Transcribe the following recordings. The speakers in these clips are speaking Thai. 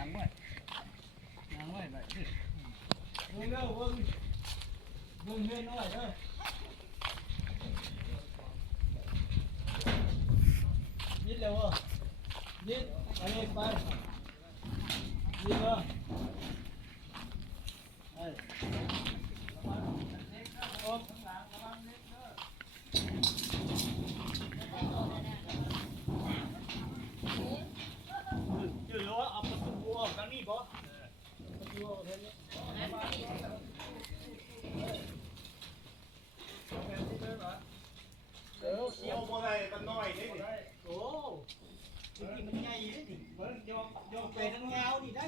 างไว้แบบนี้เบิ่งเด้อเบิ่งเฮ็ดน้อยเด้อยิดแล้วบ่ยิดไปยิดไปยิดเด้อเอ้ยโอ้ข้างหลังระวังเล็กเด้อเจอว่าเอาประตูออกทางนี้บ่ประตูออกทางนี้เดี๋ยวเสียวบ่ได้มันน้อยเด้นี่โอ้จริงๆมันใหญ่เด้นี่เบิ่งยอมไปทางยาวนี่ได้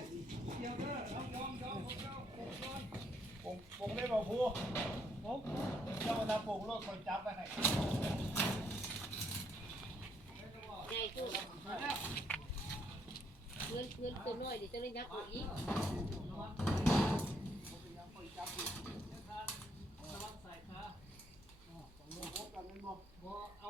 เสียวเด้อยอมปงได้บ่ผู้ปงเจ้ามาทำปงรถคนจับไปให้ใหญ่ขึ้นเงินตัวน้อยเดี๋ยวจะเล่นยักษ์อีกระวังใส่ขาบ่เอา